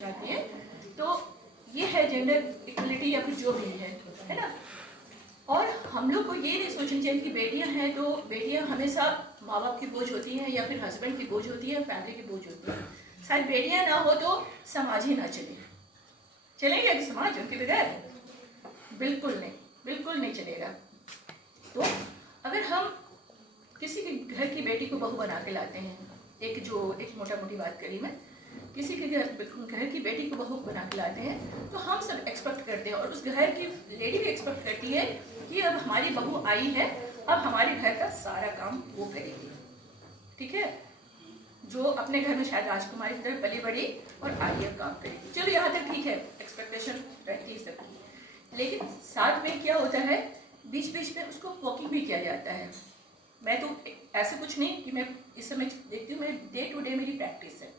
जाती है। तो ये है जेंडर इक्वलिटी या फिर जो भी है ना। और हम लोग को ये नहीं सोचना चाहिए कि बेटियां हैं तो बेटियां हमेशा माँ बाप की बोझ होती हैं या फिर हस्बैंड की बोझ होती है, फैमिली की बोझ होती है। शायद बेटियां ना हो तो समाज ही ना चले। चलेगा कि समाज उनके बगैर? बिल्कुल नहीं, बिल्कुल नहीं चलेगा। तो अगर हम किसी के घर की बेटी को बहू बना के लाते हैं, एक मोटा मोटी बात करी मैं, किसी के घर की बेटी को बहू बना के लाते हैं तो हम सब एक्सपेक्ट करते हैं और उस घर की लेडी भी एक्सपेक्ट करती है कि अब हमारी बहू आई है, अब हमारे घर का सारा काम वो करेगी। ठीक है, जो अपने घर में शायद राजकुमारी की तरह पली बड़ी और आई अब काम करेगी। चलो यहाँ तक ठीक है, एक्सपेक्टेशन रहती है सबकी। लेकिन साथ में क्या होता है, बीच बीच में उसको वॉकिंग भी किया जाता है। मैं तो ऐसे कुछ नहीं कि मैं इस समय देखती हूँ, मैं डे टू डे मेरी प्रैक्टिस है।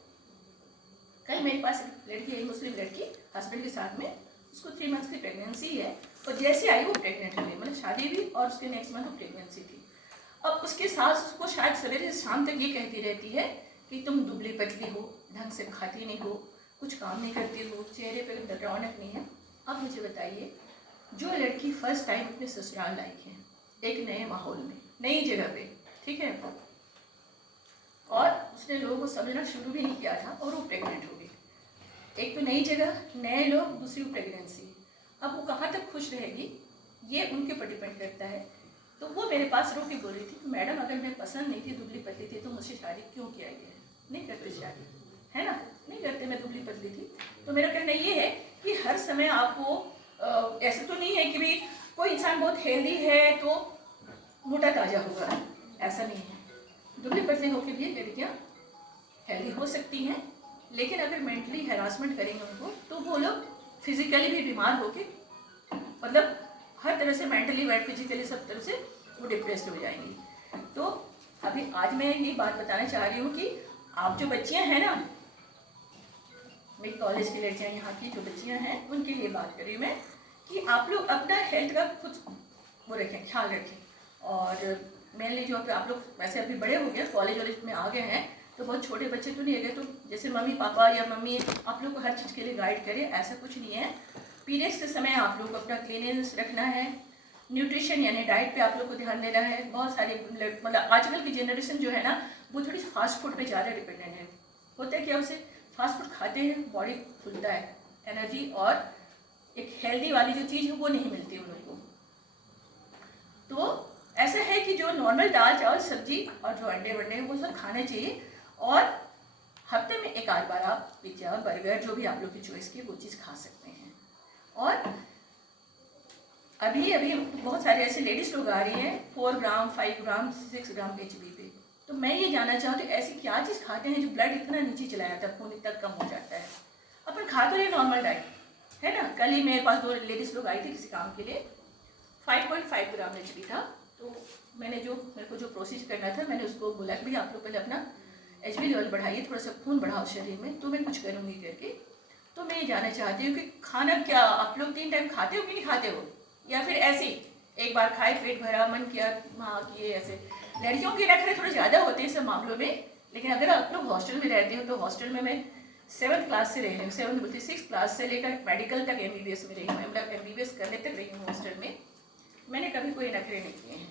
कल मेरे पास एक लड़की है, मुस्लिम लड़की, हस्बैंड के साथ में, उसको 3 मंथ्स की प्रेगनेंसी है और जैसे आई वो प्रेग्नेंट हो गई, मतलब शादी भी और उसके नेक्स्ट मंथ वो प्रेगनेंसी थी। अब उसके सास उसको शायद सवेरे से शाम तक ये कहती रहती है कि तुम दुबली पतली हो, ढंग से खाती नहीं हो, कुछ काम नहीं करती हो, चेहरे पर रौनक नहीं है। अब मुझे बताइए, जो लड़की फर्स्ट टाइम अपने ससुराल आई है, एक नए माहौल में, नई जगह पे, ठीक है, और उसने लोगों को समझना शुरू भी नहीं किया था और वो प्रेग्नेंट हो गई। एक तो नई जगह, नए लोग, दूसरी प्रेगनेंसी। अब वो कहाँ तक खुश रहेगी ये उनके ऊपर डिपेंड करता है। तो वो मेरे पास रो के बोल रही थी, मैडम अगर मैं पसंद नहीं थी, दुबली पतली थी, तो मुझसे शादी क्यों किया गया? नहीं करते शादी, है ना, नहीं करते। मैं दुबली पतली थी। तो मेरा कहना ये है कि हर समय आपको ऐसा तो नहीं है कि भाई कोई इंसान बहुत हेल्दी है तो मोटा ताजा होगा, ऐसा नहीं है। दुबली पतली होकर भी लड़कियाँ हेल्दी हो सकती हैं, लेकिन अगर मेंटली हैरासमेंट करेंगे उनको तो वो लोग फिजिकली भी बीमार होके, मतलब हर तरह से मेंटली व फिजिकली सब तरह से वो डिप्रेस्ड हो जाएंगी। तो अभी आज मैं ये बात बताना चाह रही हूँ कि आप जो बच्चियाँ हैं ना, मेरी कॉलेज की लड़कियाँ, यहाँ की जो बच्चियाँ हैं, उनके लिए बात कर रही हूँ मैं कि आप लोग अपना हेल्थ का कुछ वो रखें, ख्याल रखें। और मेनली जो आप लोग वैसे अभी बड़े हो गए, कॉलेज वॉलेज में आ गए हैं, तो बहुत छोटे बच्चे तो नहीं है गए, तो जैसे मम्मी पापा या मम्मी आप लोग को हर चीज़ के लिए गाइड करें, ऐसा कुछ नहीं है। पीरियड्स के समय आप लोग को अपना क्लीननेस रखना है, न्यूट्रिशन यानी डाइट पे आप लोग को ध्यान देना है। बहुत सारे मतलब आजकल की जनरेशन जो है ना, वो थोड़ी फास्ट फूड पे ज़्यादा डिपेंडेंट है। होता है कि अब से फास्ट फूड खाते हैं, बॉडी फूलता है, एनर्जी और एक हेल्दी वाली जो चीज़ है वो नहीं मिलती उन लोग को। तो ऐसा है कि जो नॉर्मल दाल चावल सब्जी और जो अंडे वंडे हैं वो सब खाने चाहिए। और हफ्ते में एक आध बार आप पिज्ज़ा बर्गर जो भी आप लोग की चॉइस की वो चीज़ खा सकते हैं। और अभी अभी बहुत सारे ऐसे लेडीज़ लोग आ रही हैं 4 ग्राम 5 ग्राम 6 ग्राम HB पे। तो मैं ये जानना चाहती हूँ ऐसी क्या चीज़ खाते हैं जो ब्लड इतना नीचे चला जाता है, खून इतना कम हो जाता है? अपन खा तो रहे नॉर्मल डाइट, है ना। कल ही मेरे पास 2 लेडीज़ लोग आई थी किसी काम के लिए, 5.5 ग्राम HB था। तो मैंने जो मेरे को जो प्रोसीज करना था, मैंने उसको बोला कि भाई आप लोग पहले अपना HB लेवल बढ़ाइए, थोड़ा सा खून बढ़ाओ शरीर में, तो मैं कुछ करूँगी करके। तो मैं ये जानना चाहती हूँ कि खाना क्या आप लोग 3 टाइम खाते हो कि नहीं खाते हो, या फिर ऐसे एक बार खाए, पेट भरा, मन किया, हाँ किए ऐसे। लड़कियों के नखरे थोड़े ज़्यादा होते हैं सब मामलों में। लेकिन अगर आप लोग हॉस्टल में रहते हो तो हॉस्टल में मैं 7th क्लास से रही हूँ, 6th क्लास से लेकर मेडिकल तक MBBS में रही हूँ, मतलब MBBS करने तक रही हूँ हॉस्टल में। मैंने कभी कोई नखरे नहीं किए हैं,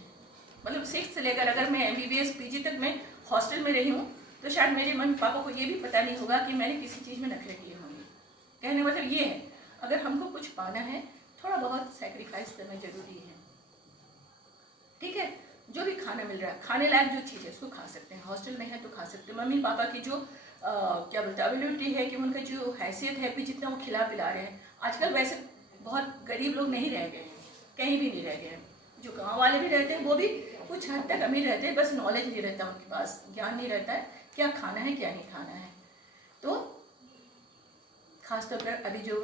मतलब 6th से लेकर अगर मैं MBBS PG तक मैं हॉस्टल में रही हूँ तो शायद मेरे मम्मी पापा को ये भी पता नहीं होगा कि मैंने किसी चीज़ में नखरे किए होंगे। कहने मतलब ये है, अगर हमको कुछ पाना है थोड़ा बहुत सेक्रीफाइस करना जरूरी है। ठीक है, जो भी खाना मिल रहा है, खाने लायक जो चीज़ है उसको खा सकते हैं, हॉस्टल में है तो खा सकते हैं। मम्मी पापा की जो क्या बोलते हैं अवेलेबिलिटी है कि उनका जो हैसियत है कि जितना वो खिला पिला रहे हैं। आजकल वैसे बहुत गरीब लोग नहीं रह गए हैं, कहीं भी नहीं रह गए हैं। जो गाँव वाले भी रहते हैं वो भी कुछ हद तक अमीर रहते हैं, बस नॉलेज नहीं रहता उनके पास, ज्ञान नहीं रहता है क्या खाना है क्या नहीं खाना है। तो खासतौर पर अभी जो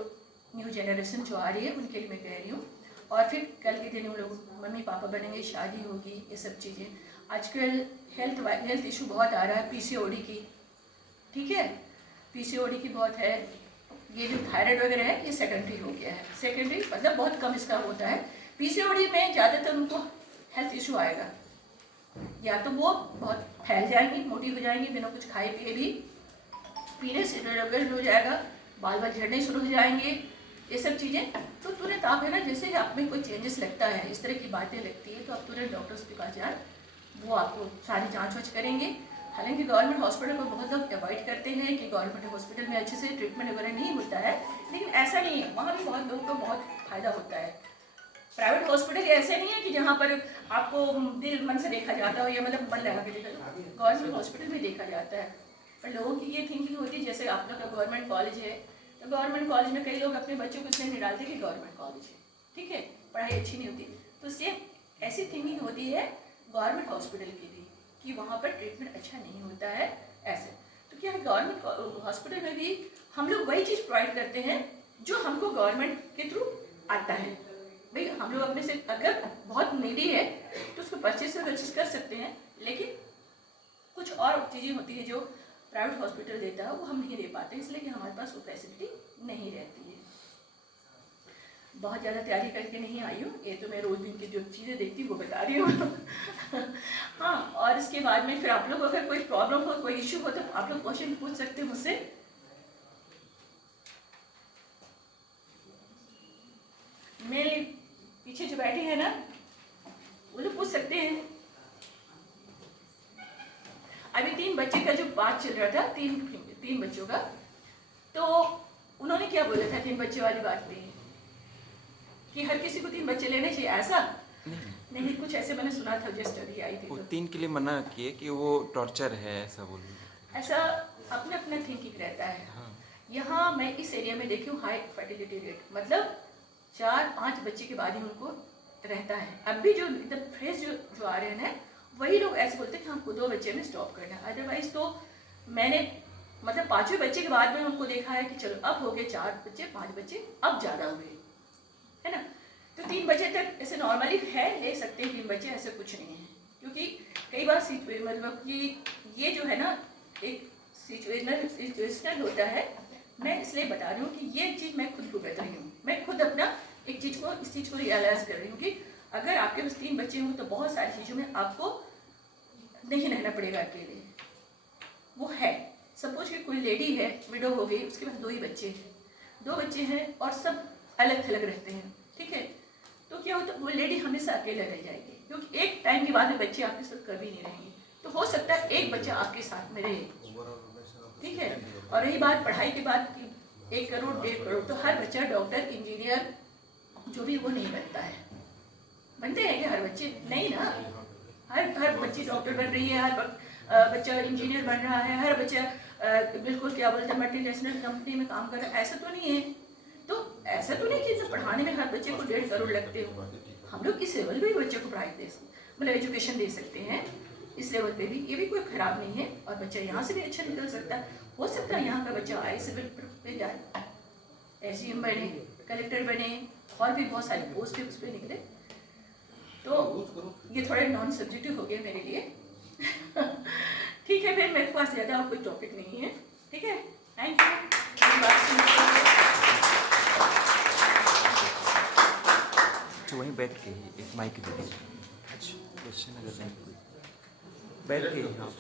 न्यू जनरेशन जो आ रही है उनके लिए मैं कह रही हूँ। और फिर कल के दिन वो लोग मम्मी पापा बनेंगे, शादी होगी, ये सब चीज़ें। आजकल हेल्थ इशू बहुत आ रहा है, PCOD की, ठीक है, PCOD की बहुत है। ये जो थायराइड वगैरह है ये सेकेंडरी हो गया है, सेकेंडरी मतलब बहुत कम इसका होता है। PCOD में ज़्यादातर उनको हेल्थ इशू आएगा, या तो वो बहुत फैल जाएंगी, मोटी हो जाएंगी, बिना कुछ खाए पिए भी, पीरियड्स इरेगुलर हो जाएगा, बाल बाल झड़ने शुरू हो जाएंगे, ये सब चीज़ें, तो तुरंत आप है ना, जैसे आप में कोई चेंजेस लगता है, इस तरह की बातें लगती है, तो आप तुरंत डॉक्टर्स के पास जाएं, वो आपको सारी जांच वाँच करेंगे। हालांकि गवर्नमेंट हॉस्पिटल को बहुत लोग अवॉइड करते हैं कि गवर्नमेंट हॉस्पिटल में अच्छे से ट्रीटमेंट वगैरह नहीं होता है, लेकिन ऐसा नहीं है, वहाँ भी बहुत लोगों को बहुत फ़ायदा होता है। प्राइवेट हॉस्पिटल ऐसे नहीं है कि जहाँ पर आपको दिल मन से देखा जाता हो या मतलब मन लगा के देखा जाता है, गवर्नमेंट हॉस्पिटल में देखा जाता है। पर लोगों की ये थिंकिंग होती है, जैसे आप लोग का गवर्नमेंट कॉलेज है, तो गवर्नमेंट कॉलेज में कई लोग अपने बच्चों को इसलिए नहीं डालते कि गवर्नमेंट कॉलेज है, ठीक है, पढ़ाई अच्छी नहीं होती, तो सेम ऐसी थिंकिंग होती है गवर्नमेंट हॉस्पिटल की भी कि वहाँ पर ट्रीटमेंट अच्छा नहीं होता है ऐसे। तो क्या है, गवर्नमेंट हॉस्पिटल में भी हम लोग वही चीज़ प्रोवाइड करते हैं जो हमको गवर्नमेंट के थ्रू आता है। भाई हम लोग अपने से अगर बहुत नीडी है तो उसको परचेज कर सकते हैं, लेकिन कुछ और चीज़ें होती है जो प्राइवेट हॉस्पिटल देता है वो हम नहीं दे पाते, इसलिए कि हमारे पास वो फैसिलिटी नहीं रहती है। बहुत ज़्यादा तैयारी करके नहीं आई हूँ, ये तो मैं रोज़ दिन की जो चीज़ें देखती हूँ वो बता रही हूँ। हाँ, और इसके बाद में फिर आप लोग अगर कोई प्रॉब्लम हो, कोई इश्यू हो, तो आप लोग क्वेश्चन पूछ सकते हैं मुझसे। मेरे पीछे जो बैठे हैं ना, वो लोग पूछ सकते हैं। अभी 3 बच्चे का जो बात चल रहा था, तीन बच्चों का, तो उन्होंने क्या बोला था 3 बच्चे वाली बात पे कि हर किसी को 3 बच्चे लेने चाहिए, ऐसा नहीं कुछ ऐसे मैंने सुना था, जस्ट अभी आई थी, वो 3 के लिए मना किए कि वो टॉर्चर है, ऐसा बोल। ऐसा अपना अपना थिंकिंग रहता है। हाँ। यहाँ मैं इस एरिया में देखी हूँ हाई फर्टिलिटी रेट, मतलब 4-5 बच्चे के बाद ही उनको रहता है। अब भी जो एकदम फ्रेश जो आ रहे हैं ना, वही लोग ऐसे बोलते हैं कि हमको 2 बच्चे में स्टॉप करना है, अदरवाइज तो मैंने मतलब 5वें बच्चे के बाद में उनको देखा है कि चलो अब हो गए 4 बच्चे 5 बच्चे, अब ज़्यादा हुए, है ना। तो 3 बच्चे तक ऐसे नॉर्मली है, ले सकते हैं 3 बच्चे, ऐसे कुछ नहीं है, क्योंकि कई बार मतलब कि ये जो है ना एक सिचुएशनल होता है। मैं इसलिए बता रही हूँ कि ये चीज़ मैं खुद भुगत रही हूँ, मैं खुद अपना इस चीज़ को रियलाइज़ कर रही हूँ कि अगर आपके पास 3 बच्चे हों तो बहुत सारी चीज़ों में आपको नहीं रहना पड़ेगा अकेले। वो है, सपोज कि कोई लेडी है, विडो हो गई, उसके पास 2 ही बच्चे हैं, 2 बच्चे हैं और सब अलग थलग रहते हैं, ठीक है, तो क्या होता है वो लेडी हमेशा अकेले रह जाएगी, क्योंकि एक टाइम के बाद में बच्चे आपके साथ कभी नहीं रहेंगे। तो हो सकता है एक बच्चा आपके साथ में रहे, ठीक है। और रही बात पढ़ाई के बाद की 1 करोड़ 1.5 करोड़, तो हर बच्चा डॉक्टर इंजीनियर जो भी वो नहीं बनता है। बनते हैं कि हर बच्चे नहीं ना, हर बच्ची डॉक्टर बन रही है, हर बच्चा इंजीनियर बन रहा है, हर बच्चा बिल्कुल क्या बोलते हैं मल्टीनेशनल कंपनी में काम कर रहा है, ऐसा तो नहीं है। तो ऐसा तो नहीं कि पढ़ाने में हर बच्चे को 1.5 करोड़ लगते हो, हम लोग इस लेवल पे भी बच्चे को पढ़ाई दे मतलब एजुकेशन दे सकते हैं, इस लेवल पे भी, ये भी कोई खराब नहीं है, और बच्चा यहाँ से भी अच्छा निकल सकता है। हो सकता है यहाँ का बच्चा आई सिविल पे जाए, SDM बने, कलेक्टर बने, और भी बहुत सारी पोस्ट है उस पर निकले। तो ये थोड़े नॉन सब्जेक्टिव हो गए मेरे लिए। ठीक है, फिर मेरे पास ज़्यादा कोई टॉपिक नहीं है, ठीक है, थैंक यू। तो वहीं बैठ के ही एक माइक दे दीजिए। अच्छा, क्वेश्चन अगर नहीं बैठ के ही, हाँ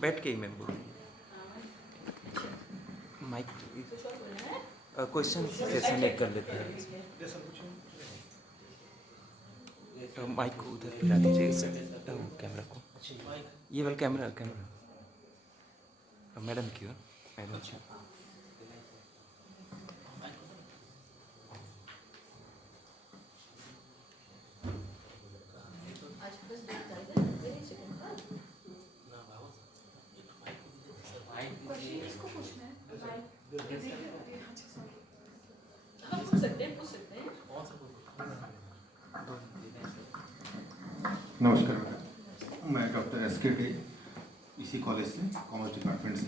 बैठ के ही मैं बोल माइक क्वेश्चन सेशन एक कर लेते हैं। तो माइक को उधर फिरा दीजिए, कैमरा को, ये वाला कैमरा मैडम की ओर, मैडम जी नमस्कार, मैं डॉक्टर SK डे, इसी कॉलेज से, कॉमर्स डिपार्टमेंट से।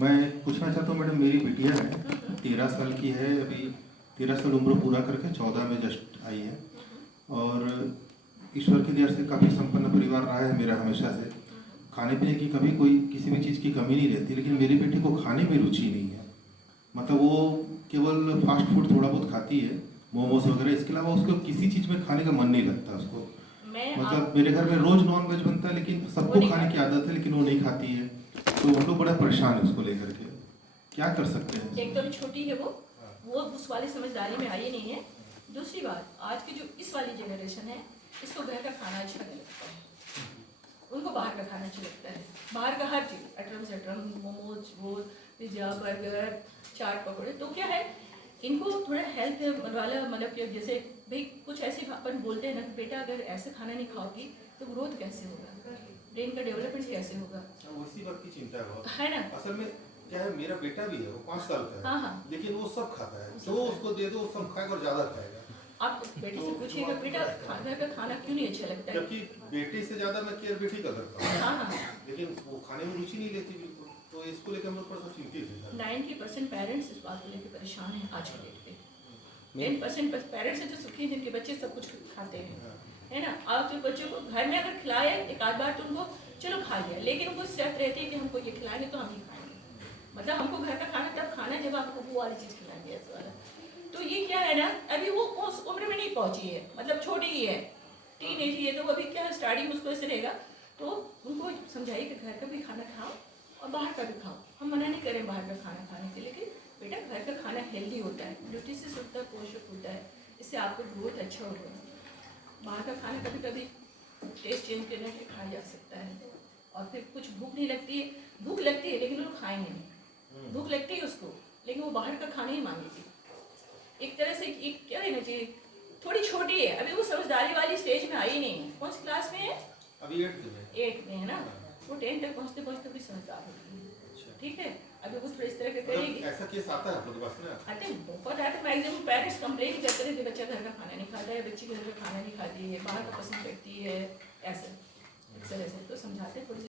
मैं पूछना चाहता हूँ मैडम, मेरी बिटिया है 13 साल की है, अभी 13 साल उम्र पूरा करके 14 में जस्ट आई है, और ईश्वर की दया से काफ़ी संपन्न परिवार रहा है मेरा हमेशा से। खाने पीने की कभी कोई किसी भी चीज़ की कमी नहीं रहती, लेकिन मेरी बेटी को खाने में रुचि नहीं है। मतलब वो केवल फास्ट फूड थोड़ा बहुत खाती है, मोमोज वगैरह, इसके अलावा उसको किसी चीज़ में खाने का मन नहीं लगता उसको। मतलब मेरे घर में रोज नॉन वेज बनता है, लेकिन सबको खाने की आदत है, लेकिन वो नहीं खाती है, तो हम लोग बड़ा परेशान है उसको लेकर के। क्या कर सकते हैं? एक तो अभी छोटी है वो उस वाली समझदारी में आई नहीं है। दूसरी बात, आज की जो इस वाली जनरेशन है, इसको घर का खाना अच्छा नहीं लगता है, उनको बाहर का खाना अच्छा लगता है। बाहर का हर चीज़ अटरम सटरम, मोमोज, वो पिज़्ज़ा, बर्गर, चाट पकौड़े, तो क्या है इनको थोड़ा हेल्थ वाला, मतलब कि जैसे भाई कुछ ऐसे अपन बोलते हैं ना कि बेटा अगर ऐसे खाना नहीं खाओगी तो ग्रोथ कैसे होगा, ब्रेन का डेवलपमेंट कैसे होगा, उसी बात की चिंता है ना। असल में क्या है, मेरा बेटा भी है, वो 5 साल का है। हाँ हाँ, लेकिन वो सब खाता है, जो उसको दे दो वो सब खाएगा और ज्यादा खाएगा। आप बेटे से पूछिएगा बेटा घर का खाना क्यों नहीं अच्छा लगता है। जबकि बेटे से ज्यादा मैं केयर बेटी का करता हूँ, हाँ हाँ, लेकिन वो खाने में रुचि नहीं लेती बिल्कुल। तो इसको लेकर हम लोग थोड़ा सा चिंतित है। 90% पेरेंट्स इस बात को लेकर परेशान हैं आज के डेट पे। 10% पेरेंट्स हैं जो सुखी हैं जिनके बच्चे सब कुछ खाते हैं, है ना। आप जो बच्चों को घर में अगर खिलाए एक आध बार तो उनको चलो खा लिया, लेकिन उनको शर्त रहती है कि हमको ये खिलाएंगे तो हम ही खाएंगे, मतलब हमको घर का खाना तब खाना जब आपको वो वाली चीज़ खिलाएंगे ऐसा वाला। तो ये क्या है ना, अभी वो उस उम्र में नहीं पहुंची है, मतलब छोटी ही है, टीनेज ही है, तो अभी क्या स्टार्टिंग उसको ऐसे रहेगा। तो उनको समझाइए कि घर का भी खाना खाओ और बाहर का भी खाओ। हम मना नहीं करें बाहर का खाना खाने के, लेकिन बेटा घर का खाना हेल्दी होता है, न्यूट्रिशियस होता है, पोषक होता है, इससे आपको ग्रोथ अच्छा होगा। बाहर का खाना कभी कभी टेस्ट चेंज करने के खाया जा सकता है, और फिर कुछ भूख नहीं लगती है, भूख लगती है लेकिन वो खाएंगे नहीं, भूख लगती है उसको लेकिन वो बाहर का खाना ही मांगेगी। एक तरह से एक क्या रहना चाहिए, थोड़ी छोटी है अभी, वो समझदारी वाली स्टेज में आई नहीं है। कौन सी क्लास में है? अभी 8 में 8 में है ना, वो 10 तक पहुँचते पहुँचते भी समझदार होगी, ठीक है। अभी वो थोड़ा इस तरह का करेगी। ऐसा केस आता है आपके पास ना? आते हैं, बहुत आते हैं। मैक्सिमम पेरेंट्स कंप्लेन करते हैं कि बच्चा घर का खाना नहीं खाता है, बच्ची घर का खाना नहीं खाती है, बाहर का पसंद करती है, ऐसे अक्सर ऐसे। तो समझाते हैं थोड़ी